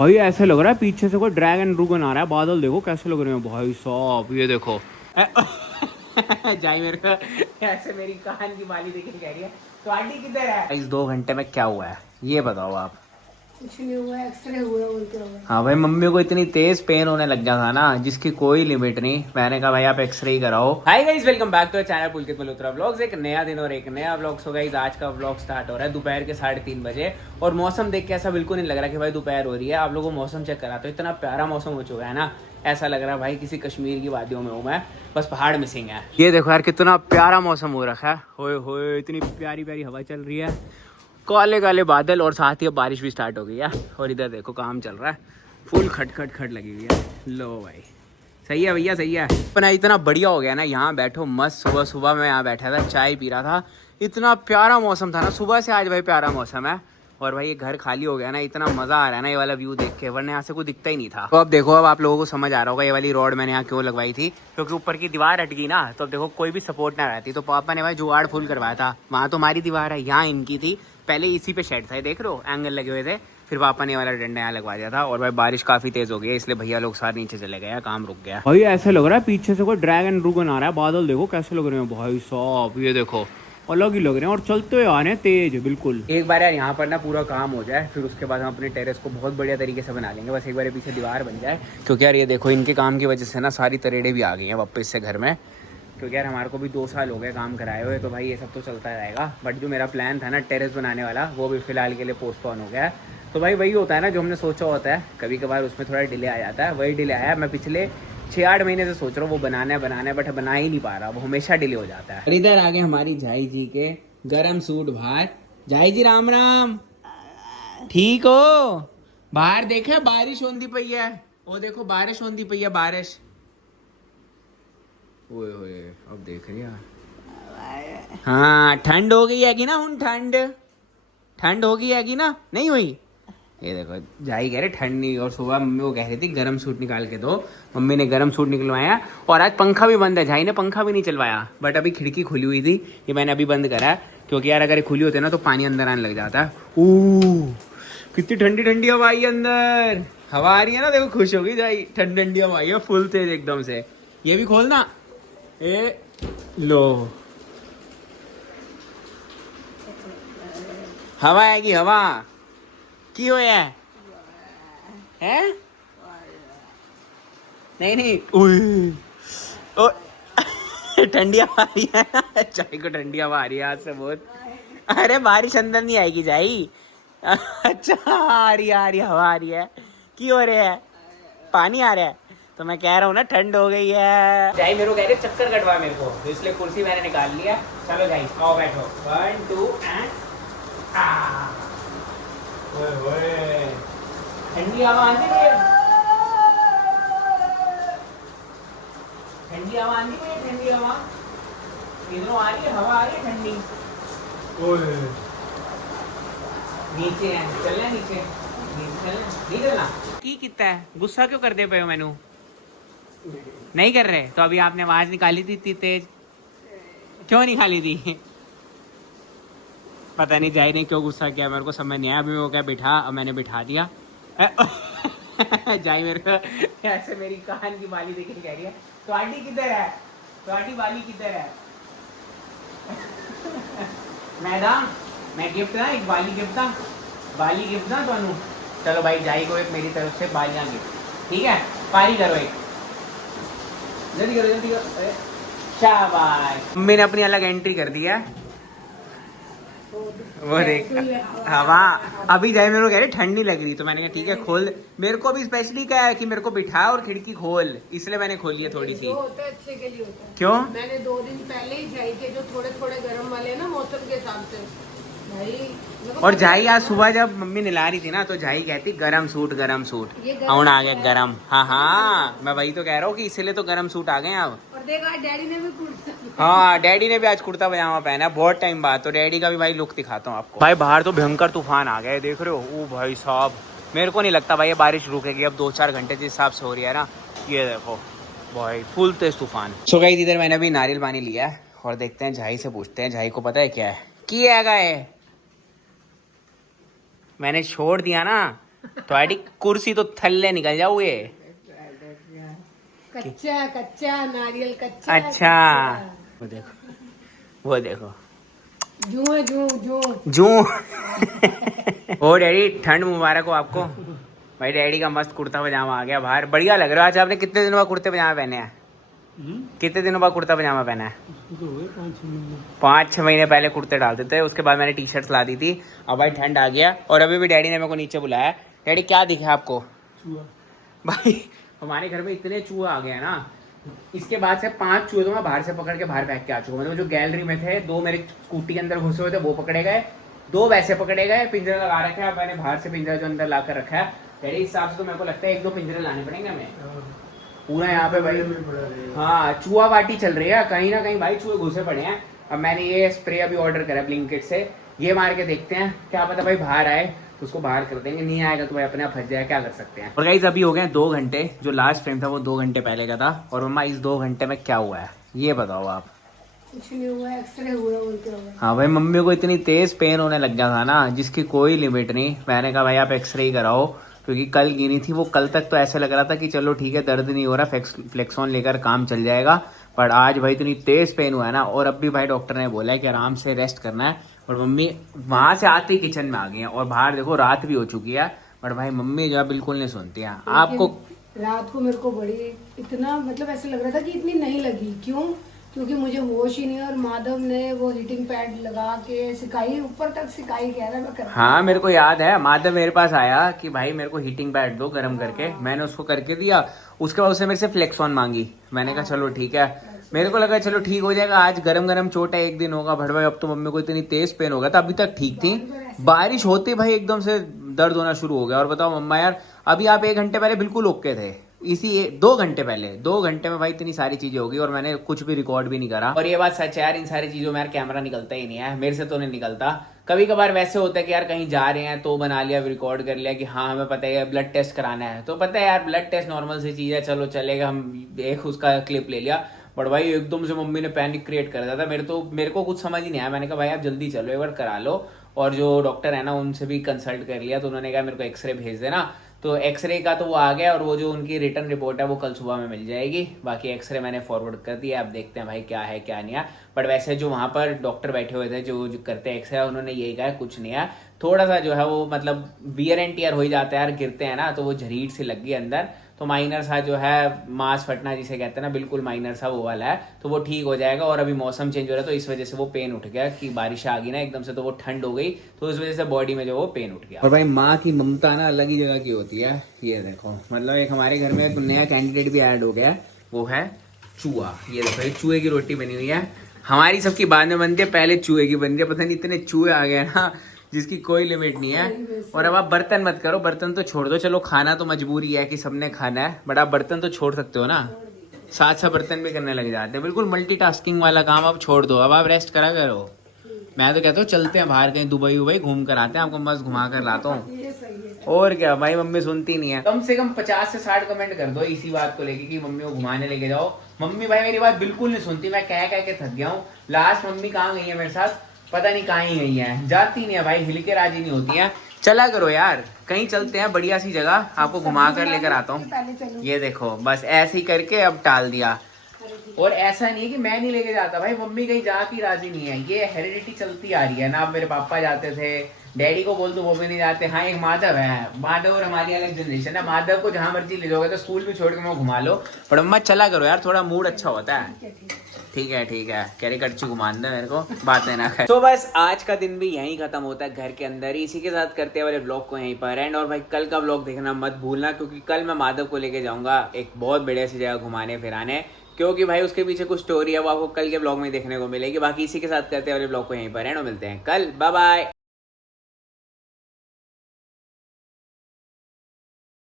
भाई ऐसे लग रहा है पीछे से कोई ड्रैगन ड्रूगन आ रहा है। बादल देखो कैसे लग रहे हैं भाई साहब, ये देखो। जाई मेरे को ऐसे मेरी कान की बाली देख के कह रही है तो आंटी किधर है। इस 2 घंटे में क्या हुआ है ये बताओ आप। कुछ नहीं हुआ, एक्सरे हुआ बोलते हुए। हाँ भाई, मम्मी को इतनी तेज पेन होने लग गया था ना जिसकी कोई लिमिट नहीं। मैंने कहा भाई आप एक्सरे ही कराओ। Hi guys, welcome back to channel Pulkit Malhotra vlogs. एक नया दिन और एक नया व्लॉग। सो गाइस आज का व्लॉग स्टार्ट हो रहा है दोपहर के 3:30 बजे। और मौसम देख के ऐसा बिल्कुल नहीं लग रहा कि भाई दोपहर हो रही है। आप लोगों को मौसम चेक करा तो इतना प्यारा मौसम हो चुका है ना, ऐसा लग रहा है भाई किसी कश्मीर की वादियों में हूँ मैं, बस पहाड़ मिसिंग है। ये देखो यार कितना प्यारा मौसम हो रखा है। होए होए इतनी प्यारी प्यारी हवा चल रही है, काले काले बादल और साथ ही अब बारिश भी स्टार्ट हो गई है। और इधर देखो काम चल रहा है, फुल खट खट खट लगी हुई है। लो भाई सही है भैया, सही है। अपना इतना बढ़िया हो गया ना, यहाँ बैठो मस्त। सुबह सुबह मैं यहाँ बैठा था, चाय पी रहा था, इतना प्यारा मौसम था ना सुबह से। आज भाई प्यारा मौसम है। और भाई ये घर खाली हो गया ना, इतना मजा आ रहा है ना ये वाला व्यू देख के, वरना यहाँ से कोई दिखता ही नहीं था। तो अब देखो, अब आप लोगों को समझ आ रहा होगा ये वाली रोड मैंने यहाँ क्यों लगवाई थी, क्योंकि ऊपर की दीवार हट गई ना। तो अब देखो कोई भी सपोर्ट ना रहती, तो पापा ने भाई जुगाड़ फुल करवाया था। वहाँ तो हमारी दीवार है, यहाँ इनकी थी। पहले इसी पे शेड था, देख रहे हो एंगल लगे हुए थे। फिर पापा ने वाला डंडा यहाँ लगवा दिया था। और भाई बारिश काफी तेज हो गई है, इसलिए भैया लोग सारे नीचे चले गए, काम रुक गया। भाई ऐसे लग रहा है पीछे से कोई ड्रैगन ड्रूगन आ रहा है। बादल देखो कैसे लग रहे हैं भाई साहब, ये देखो अलग ही लग रहे हैं। और चलते आ रहे हैं तेज बिल्कुल। एक बार यार यहाँ पर ना पूरा काम हो जाए, फिर उसके बाद हम अपने टेरेस को बहुत बढ़िया तरीके से बना लेंगे। बस एक बार पीछे दीवार बन जाए, क्योंकि यार ये देखो इनके काम की वजह से ना सारी तरेड़े भी आ गई हैं वापस से घर में। क्योंकि यार हमारे को भी 2 साल हो गए काम कराए हुए, तो भाई ये सब तो चलता रहेगा। बट जो मेरा प्लान था ना टेरेस बनाने वाला, वो भी फिलहाल के लिए पोस्टपोन हो गया है। तो भाई वही होता है ना जो हमने सोचा होता है, कभी कभार उसमें थोड़ा डिले आ जाता है। वही डिले आया। मैं पिछले 6-8 महीने से सोच रहा हूँ वो बनाना है बट बना ही नहीं पा रहा, वो हमेशा डिले हो जाता है। इधर आगे हमारी झाई जी के गरम सूट बाहर। झाई जी राम राम, ठीक हो? बाहर देखे बारिश होती पई है, वो देखो बारिश होती पई है, बारिश। ओए होए अब देख रही है। हाँ ठंड हो गई है कि ना, हुन ठंड हो गई है कि ना, नहीं हुई? ये देखो जाई कह रहे ठंड नहीं। और सुबह मम्मी को कह रही थी गर्म सूट निकाल के दो, मम्मी ने गर्म सूट निकलवाया। और आज पंखा भी बंद है, झाई ने पंखा भी नहीं चलवाया। बट अभी खिड़की खुली हुई थी, ये मैंने अभी बंद करा, क्योंकि यार अगर ये खुली होती ना तो पानी अंदर आने लग जाता है। कितनी ठंडी ठंडी हवा आई है अंदर। हवा आ रही है ना, देखो खुश हो गई जाई, ठंडी ठंडी हवा आई है फुल तेज एकदम से। ये भी खोलना, ए लो हवा आएगी, हवा की हो है नहीं नहीं ओ ठंडी हवा आ रही है ना, चाय को ठंडी हवा आ रही है आज से बहुत। अरे बारिश अंदर नहीं आएगी जाई। अच्छा आ रही हवा आ रही है, की हो रहे है, पानी आ रहा है। तो मैं कह रहा हूँ ना ठंड हो गई है। जाई मेरे को कह रहे चक्कर कटवा मेरे को, तो इसलिए कुर्सी मैंने निकाल लिया। चलो जाई आओ बैठो, 1 2 एंड ठंडी हवा आती है, ठंडी हवा आती है, ठंडी हवा इधरों आ रही है, हवा आ रही है ठंडी। नीचे है, चलना नीचे, नहीं चलना की कितना है। गुस्सा क्यों करते पे हो मैनू? नहीं कर रहे तो अभी आपने आवाज निकाली थी इतनी तेज, क्यों निकाली थी? पता नहीं जाई ने क्यों गुस्सा किया, मेरे को समझ नहीं आया। अभी वो क्या बिठा, अब मैंने बिठा दिया। जाई मेरे को ऐसे मेरी कान की बाली देख के कह रही है तो आंटी किधर है, तो आंटी बाली किधर है। मैडम मैं गिफ्ट ना, एक बाली गिफ्ट ना तो। चलो भाई जाई को एक मेरी तरफ से बालियां गिफ्ट, ठीक है? पारी करो एक, जल्दी करो। शाबाश, मम्मी ने अपनी अलग एंट्री कर दी है। वो देख हवा अभी जाए, मेरे को कह रहे ठंड नहीं लग रही, तो मैंने कहा ठीक है खोल। मेरे को भी स्पेशली क्या है कि मेरे को बिठा और खिड़की खोल, इसलिए मैंने खोली है थोड़ी सी। होता है अच्छे के लिए होता है। क्यों? मैंने 2 दिन पहले ही जाई के जो थोड़े थोड़े गर्म वाले ना मौसम के हिसाब से भाई। और झाई आज सुबह जब मम्मी नला रही थी ना, तो झाई कहती गरम सूट और आ गया गरम। हाँ मैं वही तो कह रहा हूँ कि इसीलिए तो गरम सूट आ गए अब। और देखा डैडी ने भी कुर्ता, हाँ डैडी ने भी आज कुर्ता पजामा पहना है बहुत टाइम बाद। तो डैडी का भी भाई लुक दिखाता हूँ आपको। भाई बाहर तो भयंकर तूफान आ गए, देख रहे हो। ओ भाई साहब मेरे को नहीं लगता भाई ये बारिश रुकेगी अब 2-4 घंटे जिस हिसाब से हो रही है ना। ये देखो भाई फुल तेज तूफान। सो गाइस इधर मैंने अभी नारियल पानी लिया है, और देखते हैं झाई से पूछते हैं, झाई को पता है क्या है की है। मैंने छोड़ दिया ना थोड़ी कुर्सी तो थल्ले निकल जाओगे। कच्चा कच्चा नारियल कच्चा। अच्छा वो देखो वो देखो जू जू जू जू। ओ डैडी ठंड मुबारक हो आपको। भाई डैडी का मस्त कुर्ता पजामा आ गया बाहर, बढ़िया लग रहा है। आज आपने कितने दिनों बाद कुर्ते पजामा पहने हैं? कितने दिनों बाद कुर्ता पजामा पहना है? 5-6 महीने पहले कुर्ते डालते थे, उसके बाद मैंने टी शर्ट्स ला दी थी। अब भाई ठंड आ गया और अभी भी डैडी ने मेरे को नीचे बुलाया। डैडी क्या दिखा आपको? भाई हमारे घर में इतने चूहे आ गए हैं ना, इसके बाद से 5 चूहे तो मैं बाहर से पकड़ के बाहर फेंक के आ चुका हूँ। मतलब जो गैलरी में थे 2 मेरे स्कूटी के अंदर घुसे हुए थे वो पकड़े गए, 2 वैसे पकड़े गए। पिंजरा लगा रखा है मैंने बाहर से, पिंजरा जो अंदर ला कर रखा है डैडी, इस हिसाब से तो मेरे को लगता है 1-2 पिंजरे लाने पड़ेंगे हमें पूरा यहाँ पे भाई। हाँ चूहा पार्टी चल रही है कहीं ना कहीं भाई, चूहे घुसे पड़े हैं। अब मैंने ये स्प्रे अभी ऑर्डर करा ब्लिंकिट से, ये मार के देखते हैं, क्या पता भाई बाहर आए तो उसको बाहर कर देंगे, नहीं आएगा तो भाई अपने आप फंस जाए, क्या कर सकते हैं। और गाइस अभी हो गए 2 घंटे, जो लास्ट टाइम था वो 2 घंटे पहले का था। और मम्मा इस 2 घंटे में क्या हुआ है ये बताओ आप। कुछ नहीं हुआ, एक्सरे हुआ बोलते हो। हाँ भाई मम्मी को इतनी तेज पेन होने लग गया था ना, जिसकी कोई लिमिट नहीं। मैंने कहा भाई आप एक्सरे ही कराओ, क्योंकि कल गिनी थी वो, कल तक तो ऐसे लग रहा था कि चलो ठीक है दर्द नहीं हो रहा, फ्लेक्सॉन लेकर काम चल जाएगा। पर आज भाई इतनी तेज पेन हुआ है ना, और अब भी भाई डॉक्टर ने बोला है कि आराम से रेस्ट करना है। और मम्मी वहां से आते ही किचन में आ गई है, और बाहर देखो रात भी हो चुकी है, बट भाई मम्मी जो है बिल्कुल नहीं सुनती है। आपको रात को मेरे को बड़ी इतना मतलब ऐसे लग रहा था कि इतनी नहीं लगी, क्यों? क्योंकि मुझे होश ही नहीं, और माधव ने वो हीटिंग पैड लगा के सिकाई, ऊपर तक सिकाई कह रहा मैं। हाँ मेरे को याद है माधव मेरे पास आया कि भाई मेरे को हीटिंग पैड दो गर्म करके, मैंने उसको करके दिया। उसके बाद उसने मेरे से फ्लेक्सॉन मांगी, मैंने कहा चलो ठीक है, मेरे को लगा चलो ठीक हो जाएगा, आज गरम गरम चोट है, 1 दिन होगा। बट भाई अब तो मम्मी को इतनी तेज पेन हो गया था, अभी तक ठीक थी, बारिश होते भाई एकदम से दर्द होना शुरू हो गया। और बताओ मम्मा यार, अभी आप 1 घंटे पहले बिल्कुल ओके थे, इसी 2 घंटे पहले, 2 घंटे में भाई इतनी सारी चीजें होगी, और मैंने कुछ भी रिकॉर्ड भी नहीं करा। और ये बात सच है यार, इन सारी चीजों में यार कैमरा निकलता ही नहीं है, मेरे से तो नहीं निकलता। कभी कभार वैसे होता है कि यार कहीं जा रहे हैं तो बना लिया, रिकॉर्ड कर लिया कि हाँ हमें पता है ब्लड टेस्ट कराना है, तो पता है यार ब्लड टेस्ट नॉर्मल सी चीज है, चलो चलेगा, हम एक उसका क्लिप ले लिया। बट भाई एकदम से मम्मी ने पैनिक क्रिएट कर दिया था, मेरे को कुछ समझ ही नहीं आया। मैंने कहा भाई आप जल्दी चलो एक बार करा लो, और जो डॉक्टर है ना उनसे भी कंसल्ट कर लिया, तो उन्होंने कहा मेरे को एक्सरे भेज देना। तो एक्सरे का तो वो आ गया, और वो जो उनकी रिटर्न रिपोर्ट है वो कल सुबह में मिल जाएगी। बाकी एक्सरे मैंने फॉरवर्ड कर दिया, अब देखते हैं भाई क्या है क्या नहीं है। बट वैसे जो वहाँ पर डॉक्टर बैठे हुए थे जो करते हैं एक्सरे, उन्होंने यही कहा कुछ नहीं है, थोड़ा सा जो है वो मतलब वियर एंड टियर हो ही जाता है यार, गिरते हैं ना तो वो झरीट सी लग गई अंदर, तो माइनर सा जो है मांस फटना जिसे कहते हैं ना, बिल्कुल माइनर सा वो वाला है, तो वो ठीक हो जाएगा। और अभी मौसम चेंज हो रहा है तो इस वजह से वो पेन उठ गया, कि बारिश आ गई ना एकदम से, तो वो ठंड हो गई, तो इस वजह से बॉडी में जो वो पेन उठ गया। और भाई माँ की ममता ना अलग ही जगह की होती है। ये देखो मतलब एक हमारे घर में एक नया कैंडिडेट भी ऐड हो गया, वो है चूहा। ये देखो एक चूहे की रोटी बनी हुई है, हमारी सबकी बाद में बनती है, पहले चूहे की बनती है। पता नहीं इतने चूहे आ गए ना जिसकी कोई लिमिट नहीं है। और अब आप बर्तन मत करो, बर्तन तो छोड़ दो, चलो खाना तो मजबूरी है कि सबने खाना है, बट आप बर्तन तो छोड़ सकते हो ना, साथ बर्तन भी करने लग जाते हैं, बिल्कुल मल्टीटास्किंग वाला काम आप छोड़ दो, अब आप रेस्ट करा करो। मैं तो कहता हूँ चलते हैं बाहर कहीं दुबई उबई घूम कर आते हैं, आपको मस्त घुमा कर लाता हूँ। और क्या भाई मम्मी सुनती नहीं है, कम से कम 50 से 60 कमेंट कर दो इसी बात को लेके कि मम्मी को घुमाने लेके जाओ। मम्मी भाई मेरी बात बिल्कुल नहीं सुनती, मैं कह के थक गया हूँ। लास्ट मम्मी कहाँ गई है मेरे साथ, पता नहीं कहाँ ही गई है, जाती नहीं है भाई, हिल के राजी नहीं होती है। चला करो यार, कहीं चलते हैं बढ़िया सी जगह, आपको घुमा कर लेकर आता हूँ। ये देखो बस ऐसे ही करके अब टाल दिया। और ऐसा नहीं है कि मैं नहीं लेके जाता भाई, मम्मी कहीं जा की राजी नहीं है, ये हेरिडिटी चलती आ रही है ना। अब मेरे पापा जाते थे, डैडी को बोल दो वो भी नहीं जाते। हाँ एक माधव है, माधव और हमारी अलग जनरेशन है, माधव को जहाँ मर्जी ले जाओगे तो स्कूल भी छोड़ के मैं घुमा लो, पर अम्मा चला करो यार, थोड़ा मूड अच्छा होता है। ठीक है कैरी कच्ची घुमा दे मेरे को, बातें ना कर। तो बस आज का दिन भी यहीं खत्म होता है घर के अंदर ही। इसी के साथ करते वाले ब्लॉग को यहीं पर एंड। और भाई कल का ब्लॉग देखना मत भूलना, क्योंकि कल मैं माधव को लेके जाऊंगा एक बहुत बढ़िया सी जगह घुमाने फिराने, क्योंकि भाई उसके पीछे कुछ स्टोरी है, वो आपको कल के ब्लॉग में देखने को मिलेगी। बाकी इसी के साथ करते वाले ब्लॉग को यहीं पर एंड, मिलते हैं कल, बाय बाय।